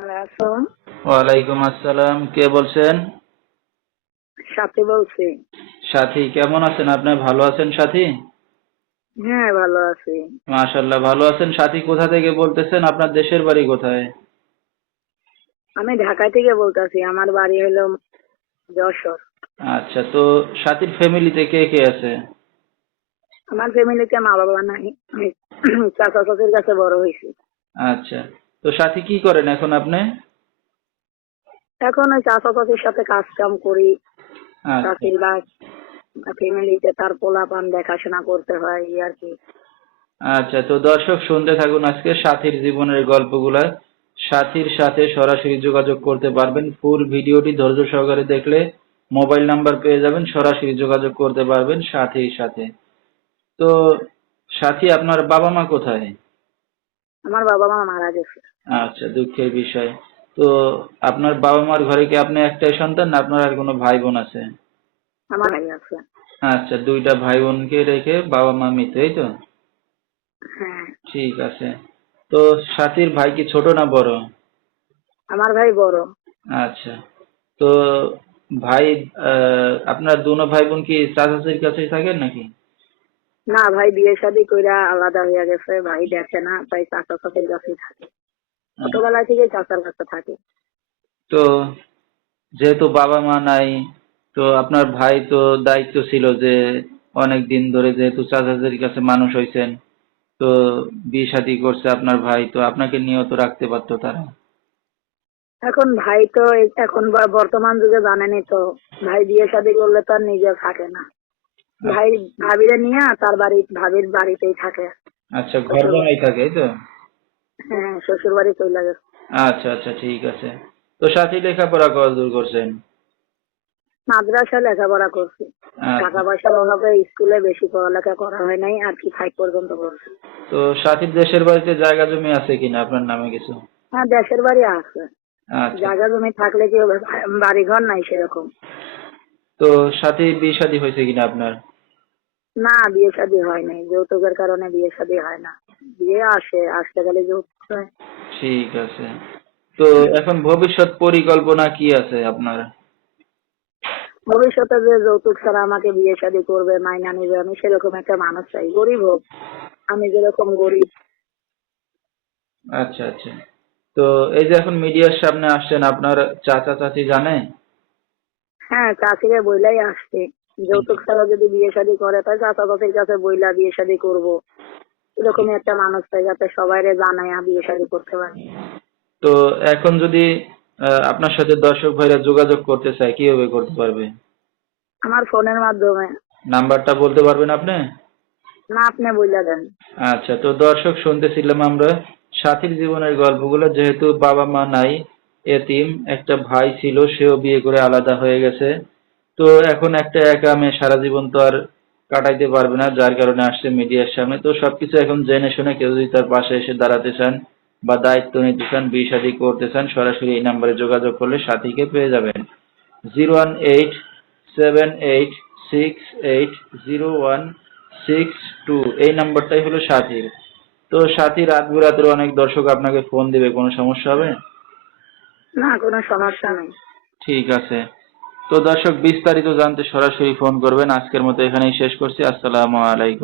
ওয়ালাইকুম আসসালাম কে বলছেন? সাথী বলছি। সাথী কেমন আছেন আপনি? ভালো আছেন সাথী? হ্যাঁ ভালো আছি। মাশাল্লাহ ভালো আছেন সাথী? কোথা থেকে বলতেছেন? আপনার দেশের বাড়ি কোথায়? আমি ঢাকা থেকে বলতেছি আমার বাড়ি হলো যশোর। আচ্ছা তো সাথীর ফ্যামিলিতে কে কে আছে? আমার ফ্যামিলিতে মা বাবা নাই আমি চাচা চাচির কাছে বড় হয়েছি। আচ্ছা তো সাথী কি করেন এখন আপনি? এখন ওই চাচা চাচির সাথে কাজ কাম করি। আচ্ছা। ফ্যামিলিতে তার পোলাপান দেখাশোনা করতে হয় এই আর কি। আচ্ছা তো দর্শক শুনতে থাকুন আজকে সাথীর জীবনের গল্পগুলা। সাথীর সাথে সরাসরি যোগাযোগ করতে পারবেন। ফুল ভিডিওটি ধৈর্য সহকারে দেখলে মোবাইল নাম্বার পেয়ে যাবেন সরাসরি যোগাযোগ করতে পারবেন সাথীর সাথে। তো সাথী আপনার বাবা মা কোথায়? আমার বাবা মা মারা গেছে। আচ্ছা দুঃখের বিষয়। তো আপনার বাবা মার ঘরে কি আপনি একটাই সন্তান না আপনার আর কোনো ভাই বোন আছে? আমার ভাই আছে। আচ্ছা দুইটা ভাই বোনকে রেখে বাবা মা মৃত এই তো? হ্যাঁ। ঠিক আছে। তো সাথীর ভাই কি ছোট না বড়? আমার ভাই বড়। আচ্ছা। তো ভাই আপনার দুনো ভাই বোন কি চাচাচির কাছেই থাকেন নাকি? না ভাই বিয়ে শাদী কইরা আলাদা হয়ে গেছে। ভাই দেখে না তাই চাচা চাচির কাছেই থাকে। ছোটবেলা থেকে চাচার কাছে থাকে। তো যেহেতু বাবা মা নাই তো আপনার ভাই তো দায়িত্ব ছিল যে অনেক দিন ধরে যেহেতু চাচাদের কাছে মানুষ হয়েছেন তো বিয়ে শাদী করছে আপনার ভাই তো আপনাকে নিয়েও তো রাখতে পারতো তারা। এখন ভাই তো এখন বর্তমান যুগে জানেনই তো ভাই বিয়ে শাদী করলে তো আর নিজে থাকে না। ভাই ভাবিরে নিয়ে তার বাড়ি ভাবির বাড়িতেই থাকে। আচ্ছা ঘর বানাই থাকে তো? হ্যাঁ শ্বশুর বাড়ি চলে গেছে। আচ্ছা আচ্ছা ঠিক আছে। তো সাথী লেখাপড়া কতদূর করছেন? মাদ্রাসা লেখাপড়া করছি। আচ্ছা। টাকা পয়সার অভাবে স্কুলে বেশি পড়ালেখা করা হয় নাই আর কি ফাইভ পর্যন্ত করছি তো সাথীর দেশের বাড়িতে জায়গা জমি আছে কিনা আপনার নামে কিছু? হ্যাঁ দেশের বাড়ি আছে। আচ্ছা। জায়গা জমি থাকলে কি বাড়ি ঘর নাই সেরকম। তো সাথী বিয়ে শাদী হয়েছে কিনা আপনার? না বিয়ে শাদী হয় নাই যৌতুকের কারণে বিয়ে শাদী হয় না। বিয়ে আসে আসতে গেলে যৌতুক হয়। ঠিক আছে। তো এখন ভবিষ্যৎ পরিকল্পনা কি আছে আপনার? ভবিষ্যতে যে যৌতুক ছাড়া আমাকে বিয়ে শাদী করবে মাইনা নিবে আমি সেরকম একটা মানুষ চাই গরিব হোক। আমি যেরকম গরিব। আচ্ছা আচ্ছা। তো এই যে এখন মিডিয়ার সামনে আসছেন আপনার চাচা চাচি জানে? হ্যাঁ চাষিরে বইলাই আসছে। যৌতুক ছাড়া যদি বিয়ে শাদী করে তাই চাচা চাচির কাছে বইলা বিয়ে শাদী করব। এরকমই একটা মানুষ চাই যাতে সবাইরে জানায় বিয়ে শাদী করতে পারে। তো এখন যদি আপনার সাথে দর্শক ভাইরা যোগাযোগ করতে চায় কীভাবে করতে পারবে? আমার ফোনের মাধ্যমে। নাম্বারটা বলতে পারবেন আপনি? না আপনি বইলা দেন। আচ্ছা তো দর্শক শুনতেছিলাম আমরা সাথীর জীবনের গল্পগুলো যেহেতু বাবা মা নাই এতিম একটা ভাই ছিল সেও বিয়ে করে আলাদা হয়ে গেছে। তো এখন একটা একা মেয়ে সারা জীবন তো আর কাটাইতে পারবে না যার কারণে আসছে মিডিয়ার সামনে। তো সবকিছু এখন জেনে শুনে কেউ যদি তার পাশে এসে দাঁড়াতে চান বা দায়িত্ব নিতে চান বিয়ে শাদী করতে চান সরাসরি এই নাম্বারে যোগাযোগ করলে সাথীকে পেয়ে যাবেন। Zero one eight seven eight six eight zero one six two এই নাম্বারটাই হলো সাথীর। তো সাথী রাত বিরাতের অনেক দর্শক আপনাকে ফোন দিবে কোনো সমস্যা হবে? না কোনো সমস্যা নেই। ঠিক আছে। তো দর্শক বিস্তারিত জানতে সরাসরি ফোন করবেন। আজকের মতো এখানেই শেষ করছি। আসসালামু আলাইকুম।